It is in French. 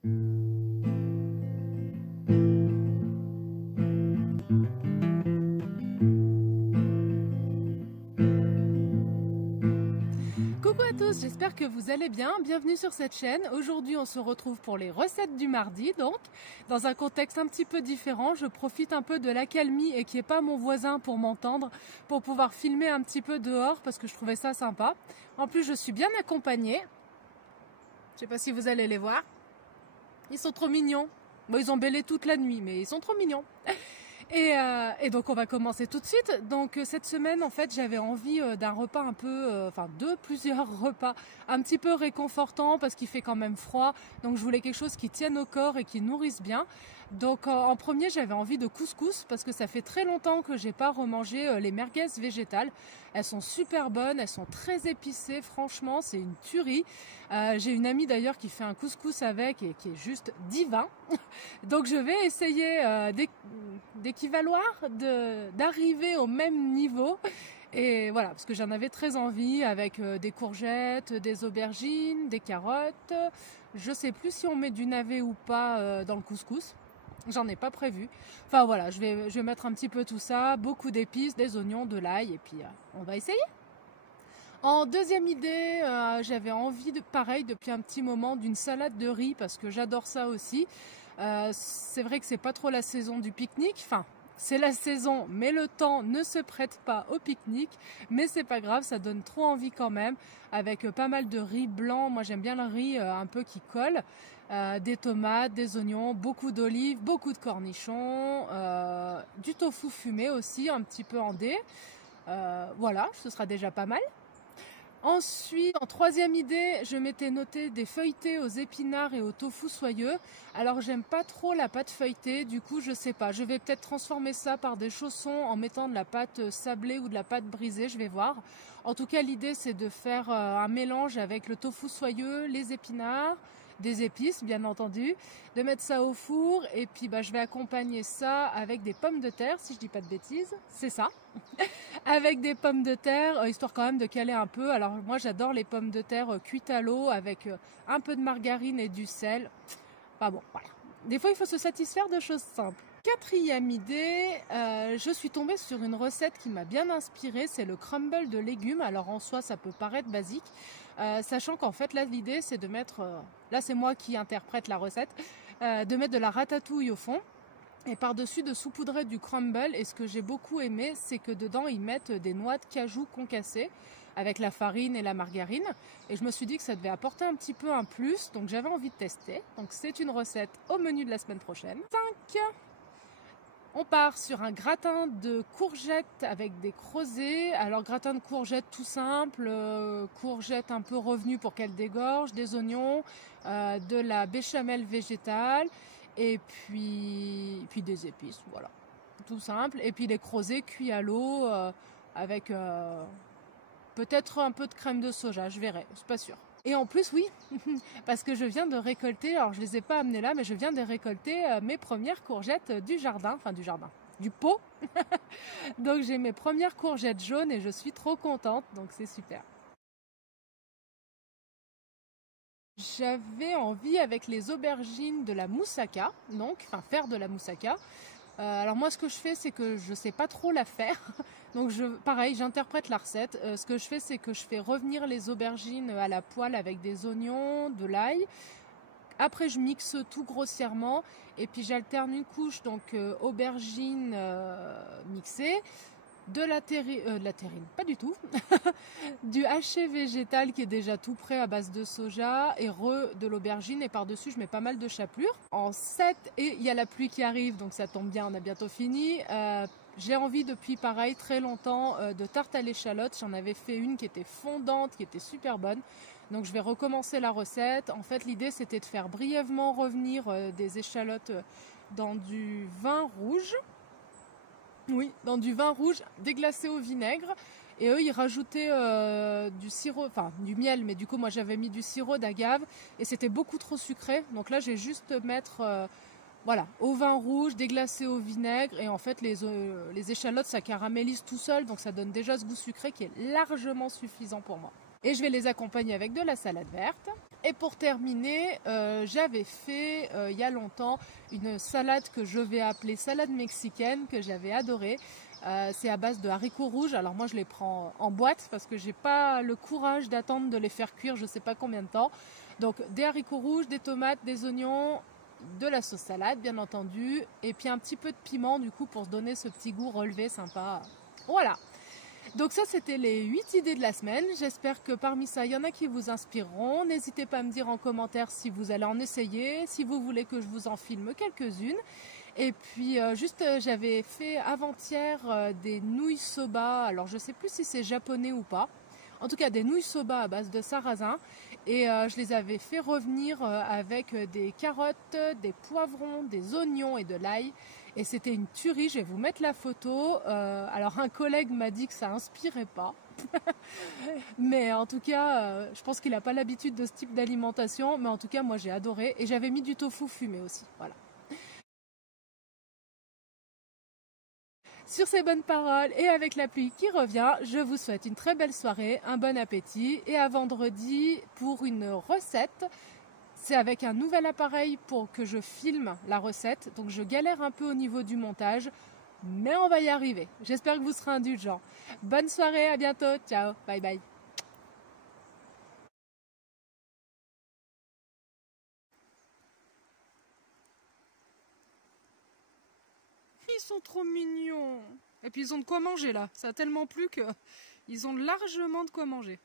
Coucou à tous, j'espère que vous allez bien. Bienvenue sur cette chaîne. Aujourd'hui, on se retrouve pour les recettes du mardi. Donc, dans un contexte un petit peu différent, je profite un peu de l'accalmie et qu'il n'y ait pas mon voisin pour m'entendre, pour pouvoir filmer un petit peu dehors parce que je trouvais ça sympa. En plus, je suis bien accompagnée. Je ne sais pas si vous allez les voir. Ils sont trop mignons. Bon, ils ont bêlé toute la nuit, mais ils sont trop mignons. Et donc on va commencer tout de suite. Donc cette semaine en fait j'avais envie d'un repas un peu, enfin de plusieurs repas un petit peu réconfortants parce qu'il fait quand même froid. Donc je voulais quelque chose qui tienne au corps et qui nourrisse bien. Donc en premier j'avais envie de couscous parce que ça fait très longtemps que j'ai pas remangé les merguez végétales. Elles sont super bonnes, elles sont très épicées, franchement c'est une tuerie. J'ai une amie d'ailleurs qui fait un couscous avec et qui est juste divin. Donc je vais essayer d'équivaloir, d'arriver au même niveau. Et voilà, parce que j'en avais très envie avec des courgettes, des aubergines, des carottes. Je sais plus si on met du navet ou pas dans le couscous. J'en ai pas prévu. Enfin voilà, je vais mettre un petit peu tout ça, beaucoup d'épices, des oignons, de l'ail et puis on va essayer. En deuxième idée, j'avais envie, pareil, depuis un petit moment, d'une salade de riz parce que j'adore ça aussi. C'est vrai que c'est pas trop la saison du pique-nique. Enfin, c'est la saison, mais le temps ne se prête pas au pique-nique. Mais c'est pas grave, ça donne trop envie quand même. Avec pas mal de riz blanc. Moi, j'aime bien le riz un peu qui colle. Des tomates, des oignons, beaucoup d'olives, beaucoup de cornichons, du tofu fumé aussi, un petit peu en dés. Voilà, ce sera déjà pas mal. Ensuite, en troisième idée, je m'étais noté des feuilletés aux épinards et au tofu soyeux. Alors j'aime pas trop la pâte feuilletée, du coup je sais pas, je vais peut-être transformer ça par des chaussons en mettant de la pâte sablée ou de la pâte brisée, je vais voir. En tout cas l'idée c'est de faire un mélange avec le tofu soyeux, les épinards, des épices bien entendu, de mettre ça au four et puis je vais accompagner ça avec des pommes de terre, si je dis pas de bêtises, c'est ça. Avec des pommes de terre, histoire quand même de caler un peu. Alors moi j'adore les pommes de terre cuites à l'eau avec un peu de margarine et du sel. Enfin bon, voilà. Des fois il faut se satisfaire de choses simples. Quatrième idée, je suis tombée sur une recette qui m'a bien inspirée, c'est le crumble de légumes. Alors en soi ça peut paraître basique, sachant qu'en fait là l'idée c'est de mettre, là c'est moi qui interprète la recette, de mettre de la ratatouille au fond. Et par-dessus de saupoudrer du crumble. Et ce que j'ai beaucoup aimé, c'est que dedans, ils mettent des noix de cajou concassées avec la farine et la margarine. Et je me suis dit que ça devait apporter un petit peu un plus. Donc j'avais envie de tester. Donc c'est une recette au menu de la semaine prochaine. 5. On part sur un gratin de courgettes avec des creusets. Alors gratin de courgettes tout simple, courgettes un peu revenues pour qu'elles dégorgent, des oignons, de la béchamel végétale et puis des épices, voilà, tout simple. Et puis les creusets cuits à l'eau avec peut-être un peu de crème de soja, je verrai, je suis pas sûre. Et en plus, oui, parce que je viens de récolter, alors je ne les ai pas amenées là, mais je viens de récolter mes premières courgettes du jardin, du pot. Donc j'ai mes premières courgettes jaunes et je suis trop contente, donc c'est super. J'avais envie avec les aubergines de la moussaka, donc, faire de la moussaka. Alors moi ce que je fais c'est que je sais pas trop la faire, donc pareil j'interprète la recette. Ce que je fais c'est que je fais revenir les aubergines à la poêle avec des oignons, de l'ail. Après je mixe tout grossièrement et puis j'alterne une couche donc aubergine mixée, de la terrine, pas du tout, du haché végétal qui est déjà tout prêt à base de soja et de l'aubergine et par-dessus je mets pas mal de chapelure. En 7, et il y a la pluie qui arrive donc ça tombe bien, on a bientôt fini. J'ai envie depuis pareil très longtemps de tarte à l'échalote. J'en avais fait une qui était fondante, qui était super bonne. Donc je vais recommencer la recette. En fait l'idée c'était de faire brièvement revenir des échalotes dans du vin rouge. Oui, dans du vin rouge déglacé au vinaigre. Et eux, ils rajoutaient du sirop, enfin du miel, mais du coup, moi j'avais mis du sirop d'agave et c'était beaucoup trop sucré. Donc là, j'ai juste mettre voilà, au vin rouge, déglacé au vinaigre. Et en fait, les échalotes, ça caramélise tout seul, donc ça donne déjà ce goût sucré qui est largement suffisant pour moi. Et je vais les accompagner avec de la salade verte. Et pour terminer, j'avais fait il y a longtemps une salade que je vais appeler salade mexicaine, que j'avais adorée. C'est à base de haricots rouges. Alors moi je les prends en boîte parce que j'ai pas le courage d'attendre de les faire cuire je sais pas combien de temps. Donc des haricots rouges, des tomates, des oignons, de la sauce salade bien entendu, et puis un petit peu de piment du coup pour se donner ce petit goût relevé sympa. Voilà. Donc ça c'était les 8 idées de la semaine. J'espère que parmi ça il y en a qui vous inspireront. N'hésitez pas à me dire en commentaire si vous allez en essayer, si vous voulez que je vous en filme quelques-unes. Et puis j'avais fait avant-hier des nouilles soba. Alors je sais plus si c'est japonais ou pas. En tout cas des nouilles soba à base de sarrasin. Et je les avais fait revenir avec des carottes, des poivrons, des oignons et de l'ail. Et c'était une tuerie, je vais vous mettre la photo. Alors un collègue m'a dit que ça inspirait pas. Mais en tout cas, je pense qu'il n'a pas l'habitude de ce type d'alimentation. Mais en tout cas, moi j'ai adoré. Et j'avais mis du tofu fumé aussi. Voilà. Sur ces bonnes paroles et avec la pluie qui revient, je vous souhaite une très belle soirée, un bon appétit et à vendredi pour une recette. C'est avec un nouvel appareil pour que je filme la recette, donc je galère un peu au niveau du montage, mais on va y arriver. J'espère que vous serez indulgents. Bonne soirée, à bientôt, ciao, bye bye. Ils sont trop mignons. Et puis ils ont de quoi manger là. Ça a tellement plu que ils ont largement de quoi manger.